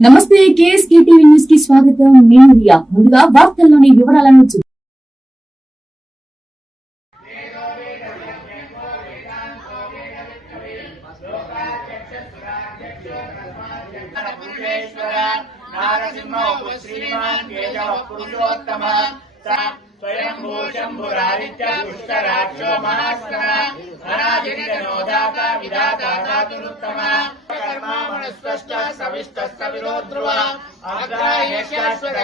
నమస్తే KSK TV న్యూస్కి స్వాగతం. నేను రియా. ముందుగా వార్తల్లోని వివరాలను చూ నారసింహ శ్రీమాన్ పురుషోత్తమ స్వయంభూ పుష్కరాక్షో విధాత ధాతురుత్తమ కర్మామణస్పష్ట సవిష్ట సవిరో ధ్రువ అగ్రాయ శాశ్వత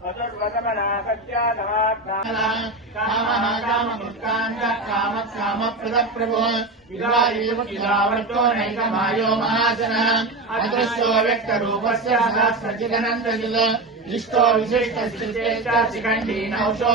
కృష్ణో లోహిత ప్రజాభవ ఉషా కపిరమయాత్మా సర్వయోగ వినిష్కృత ప్రభు ఇలావర్తో నైకమాయో మహాసన అదృశ్యో వ్యక్త రూపస్య సహస్రజిగనందజిల ఇష్టో విశిష్ట స్థితేష్టాశిఖండీ నౌషో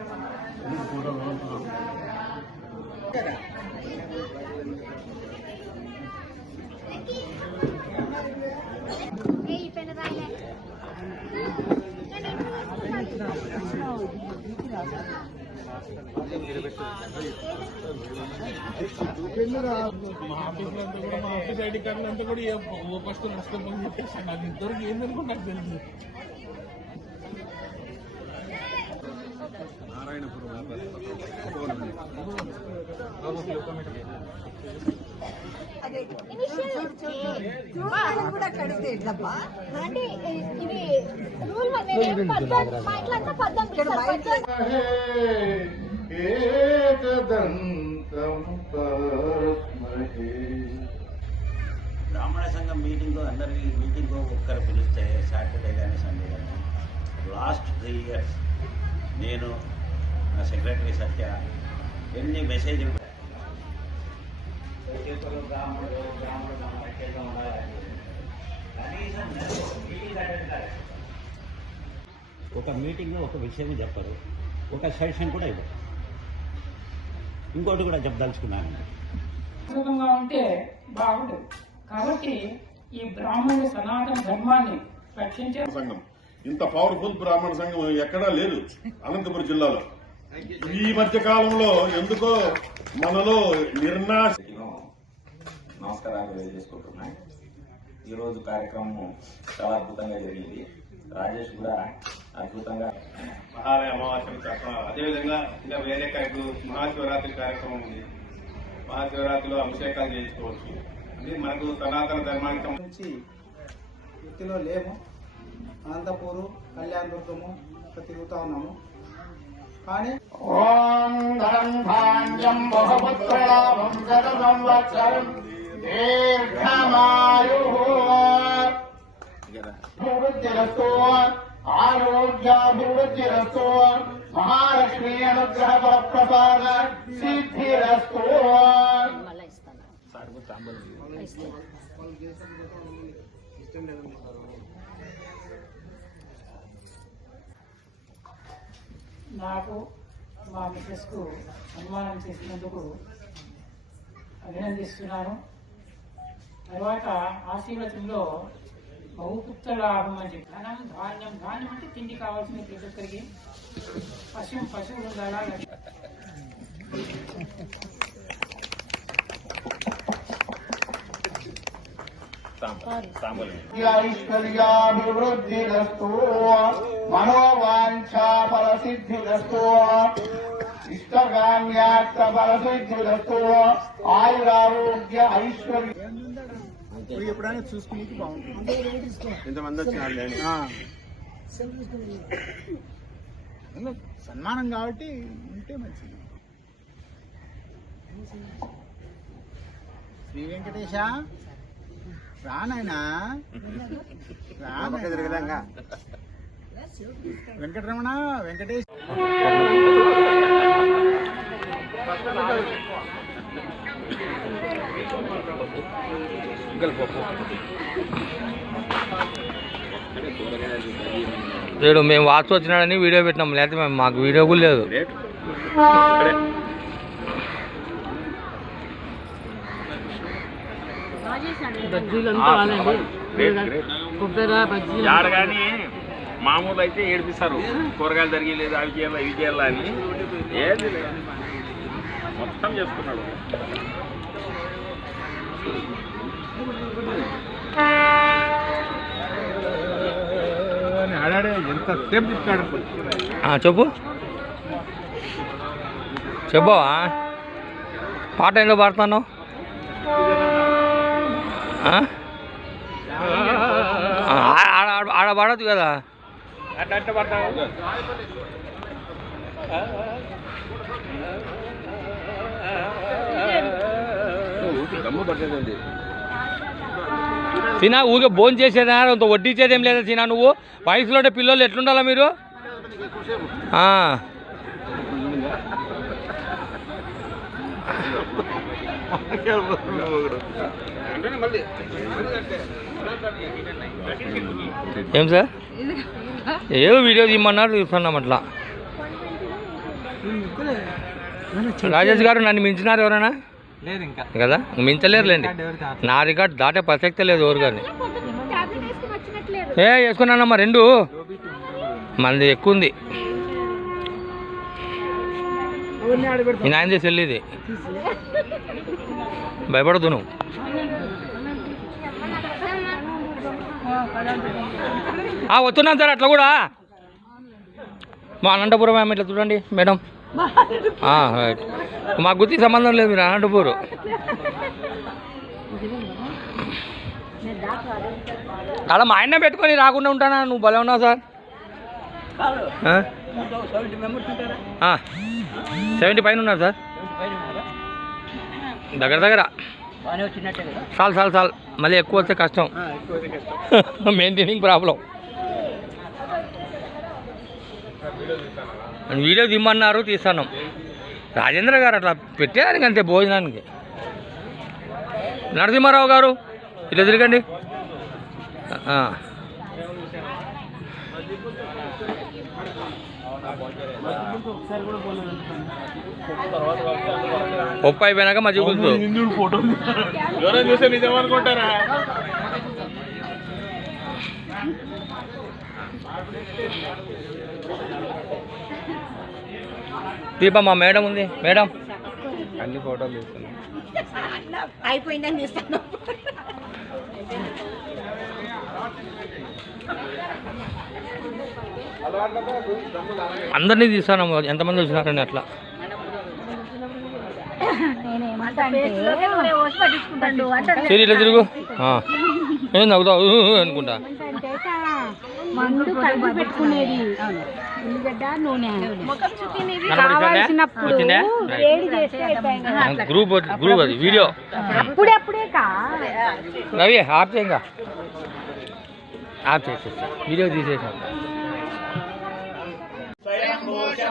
మా ఆఫీసులో అంతా కూడా మా ఆఫీస్ ఐడి కార్డులు అంతా కూడా ఫస్ట్ నష్టపోయి చెప్పేసి నాకు ఇద్దరికి ఏందనుకో నాకు అంటే ఇది రూల్ మా ఇంట్లో అంతా బ్రాహ్మణ సంఘం మీటింగ్ అందరికీ మీటింగ్ ఒక్కరు పిలిస్తే సాటర్డే కానీ సండే కానీ లాస్ట్ త్రీ ఇయర్స్ నేను నా సెక్రటరీ సత్య ఎన్ని కాదు. ఒక మీటింగ్లో ఒక విషయం చెప్పరు ఒక సజెషన్ కూడా ఇవ్వరు. ఇంకోటి కూడా చెప్పదలుచుకున్నానండి సంస్కృతంగా ఉంటే బాగుండదు. కాబట్టి ఈ బ్రాహ్మణ సనాతన ధర్మాన్ని రక్షించే సంఘం. ఇంత పవర్ఫుల్ బ్రాహ్మణ సంఘం ఎక్కడా లేదు అనంతపురం జిల్లాలో. ఈ మధ్య కాలంలో ఎందుకో మనలో నిర్నాశ నమస్కారాలు తెలియజేసుకుంటున్నాయి ఈరోజు కార్యక్రమం చాలా అద్భుతంగా జరిగింది. రాజేష్ కూడా అద్భుతంగా మహాలయ అమావాస్యను చెప్ప అదేవిధంగా ఇంకా వేరే కార్యక్రమం మహాశివరాత్రి కార్యక్రమం ఉంది. మహాశివరాత్రిలో అభిషేకాలు చేసుకోవచ్చు అది మనకు సనాతన ధర్మానికి సంబంధించి వృత్తిలో లేము. అనంతపూరు కళ్యాణ దుర్గము తిరుగుతా ఉన్నాము. కానీ ఓం ధనం ధాన్యం బహుపుత్రలాభం శత సంవత్సరం దీర్ఘమాయు అభివృద్ధిరస్తు ఆరోగ్యాభివృద్ధిరస్తు మహాలక్ష్మీ అనుగ్రహ ప్రసాద సిద్ధిరస్తు నాకు మా మిసెస్కు సన్మానం చేసినందుకు అభినందిస్తున్నాను. తర్వాత ఆశీర్వచనంలో బహుపుత్ర లాభం అని చెప్పి ధనం ధాన్యం ధాన్యం అంటే తిండి కావాల్సిన ప్రతి ఒక్కరికి. పశువు పశువులు ఉండాలా? ఐశ్వర్యాభివృద్ధిరస్తు మనోవాంఛా ఫలసిద్ధిరస్తు ఇష్టగామ్యార్థ ఫలసిద్ధిరస్తు ఆయురారోగ్య ఐశ్వర్య ఎప్పుడైనా చూసుకుని బాగుంటుంది ఎంతమంది వచ్చిన సన్మానం కాబట్టి ఉంటే మంచిది శ్రీ వెంకటేశ. రానాయనా రానా వెంకటరమణ వెంకటేష్. లేడు మేము వాచ్ వచ్చినాడని వీడియో పెట్టినాం. లేకపోతే మేము మాకు వీడియో కూడా లేదు. యాడ కానీ మామూలు అయితే ఏడిపిస్తారు. కూరగాయలు జరిగలేదు అవి చేయాలి ఇవి చేయాలా అని. ఏది లేదు. మొత్తం చేసుకున్నాడు. చెప్పు. చెప్పవా? పాట ఎందుకు పాడుతున్నావు? ఆడ పడద్దు కదా. సినా ఊరికే భోజనం చేసేదా? అంత వడ్డించేదేం ఏం లేదా సినా నువ్వు? వయసులో ఉంటే పిల్లలు ఎట్లుండాలా మీరు? ఆ. ఏం సార్? ఏదో వీడియో తీయమన్నారు చూస్తున్నాం అట్లా. రాజేష్ గారు నన్ను మించినారు ఎవరైనా? లేదు ఇంకా కదా? మించలేరులేండి. నా రికార్డ్ దాటే ప్రసక్తే లేదు ఎవరు కానీ ఏ వేసుకున్నానమ్మా రెండు. మనది ఎక్కువ ఉంది. నేను ఆయన చేసి వెళ్ళేది. భయపడదు నువ్వు. వస్తున్నాను సార్ అట్లా కూడా. మా అనంతపురం ఆమె ఇట్లా చూడండి మేడం. మా రైట్. సంబంధం లేదు మీరు అనంతపురం. అలా మా ఆయన పెట్టుకొని రాకుండా ఉంటానా? నువ్వు భలే ఉన్నావు సార్. సెవెంటీ పైన ఉన్నారు సార్. దగ్గర దగ్గర. చాలు చాలు చాలు. మళ్ళీ ఎక్కువ వస్తే కష్టం. మెయింటైనింగ్ ప్రాబ్లం వీడియో దిమ్మన్నారు తీస్తాను. రాజేంద్ర గారు అట్లా పెట్టేదానికి అంతే భోజనానికి. నరసింహారావు గారు ఇట్లా తిరగండి. ఆ. ఉప్పు అయిపోయినాక మజ్జిగ పులుసు ఎవరైనా చూస్తే నిజం అనుకుంటారా? దీప మా మేడం ఉంది. మేడం. అన్ని ఫోటోలు తీసుకున్నాం అయిపోయిందని తీస్తాను. అందరినీ తీస్తాను ఎంతమంది వచ్చినారండి అట్లా? పట్టించుకుంటాడు. అంటే సరే ఇట్లా తిరుగు. ఆ. ఏం నవ్వుతావు? అనుకుంటా. పెట్టుకునేది. ఉల్లిగడ్డ నూనె? కావాల్సినప్పుడు? వేడి కదా. గ్రూప్ గ్రూప్ అది వీడియో. అప్పుడప్పుడే కా? రవి ఆప్ చేయంగా ఆప్ చేసేసా వీడియో తీసేసాం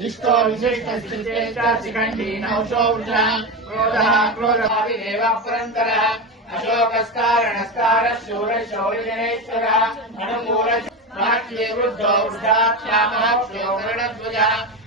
ఇష్టో విశిష్ట స్థితేష్టాశిఖండీ నౌషో వృష క్రోధ క్రోధావిదేవ పురంతర అశోకస్తారణస్తార శూర శౌర్యజనేశ్వర అనుకూల మహత్యే వృద్ధో వృద్ధాక్షామః క్షోభరణధ్వజ అగ్రశరభో భీమ సమయజ్ఞో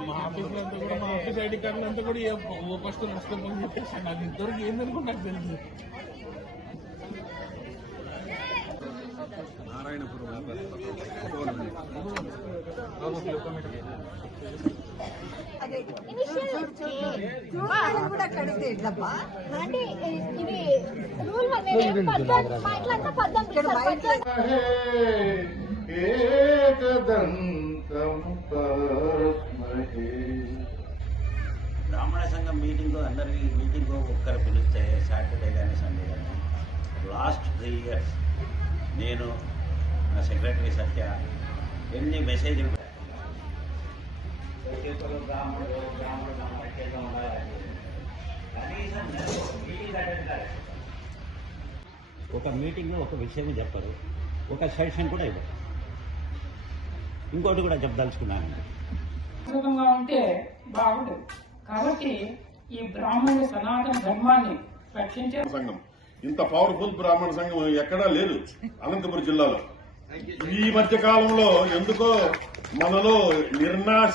మా ఆఫీస్ అంతా కూడా మా ఆఫీస్ ఐడి కార్డులు అంతా కూడా ఓ ఫస్ట్ నష్టపోయి చెప్పేసి నాకు అంటే ఇవి రూల్ మా ఇంట్లో అంతా బ్రాహ్మణ సంఘం మీటింగ్ అందరికి మీటింగ్ ఒక్కరు పిలిస్తే సాటర్డే కానీ సండే కానీ లాస్ట్ త్రీ ఇయర్స్ నేను నా సెక్రటరీ సత్య ఎన్ని కాదు ఒక మీటింగ్లో ఒక విషయం చెప్పరు. ఒక సజెషన్ కూడా ఇవ్వరు. ఇంకోటి కూడా చెప్పదలుచుకున్నానండి. ఉంటే బాగుండదు. కాబట్టి ఈ బ్రాహ్మణ సనాతన ధర్మాన్ని రక్షించే సంఘం. ఇంత పవర్ఫుల్ బ్రాహ్మణ సంఘం ఎక్కడా లేదు అనంతపురం జిల్లాలో. ఈ మధ్య కాలంలో ఎందుకో మనలో నిర్నాశ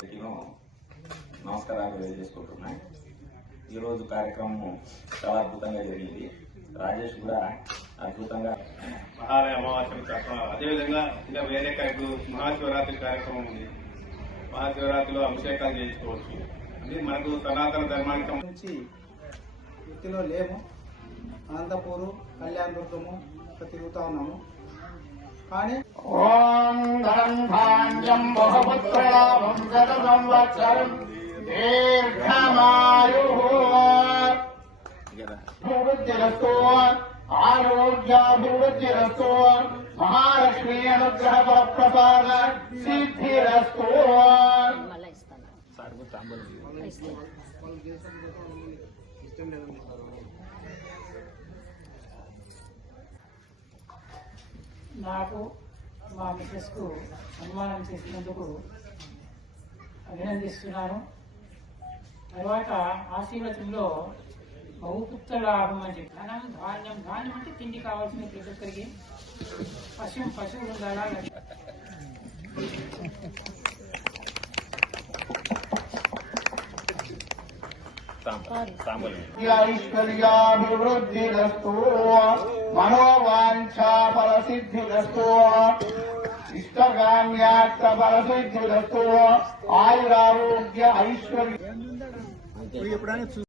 నమస్కారాలు తెలియజేసుకుంటున్నాను ఈరోజు కార్యక్రమం చాలా అద్భుతంగా జరిగింది. రాజేష్ కూడా అద్భుతంగా మహాలయ అమావాస్యను చెప్పడం అదేవిధంగా ఇంకా వేరే కార్యక్రమం మహాశివరాత్రి కార్యక్రమం ఉంది. మహాశివరాత్రిలో అభిషేకాలు చేసుకోవచ్చు అది మనకు సనాతన ధర్మానికి సంబంధించి వృత్తిలో లేము. అనంతపూరు కళ్యాణ దుర్గము ఇట్లా తిరుగుతా ఉన్నాము. కానీ ఓం ధాన్యం బహుపుత్రలాభం సంవత్సరం దీర్ఘమాయు. అభివృద్ధిరస్తు ఆరోగ్యాభివృద్ధిరస్తు మహాలక్ష్మీ అనుగ్రహ ప్రసాద సిద్ధిరస్తు. నాకు మా మిసెస్కు సన్మానం చేసినందుకు అభినందిస్తున్నాను. తర్వాత ఆశీర్వచనంలో బహుపుత్ర లాభం అని చెప్పి ధనం ధాన్యం ధాన్యం అంటే తిండి కావాల్సిన ప్రతి ఒక్కరికి. పశువు పశువులు ఉండాలా? ఐశ్వర్యాభివృద్ధిరస్తు మనోవాంఛా ఫలసిద్ధిరస్తు ఇష్టగామ్యార్థ ఫలసిద్ధిరస్తు ఆయురారోగ్య ఐశ్వర్య ఎప్పుడైనా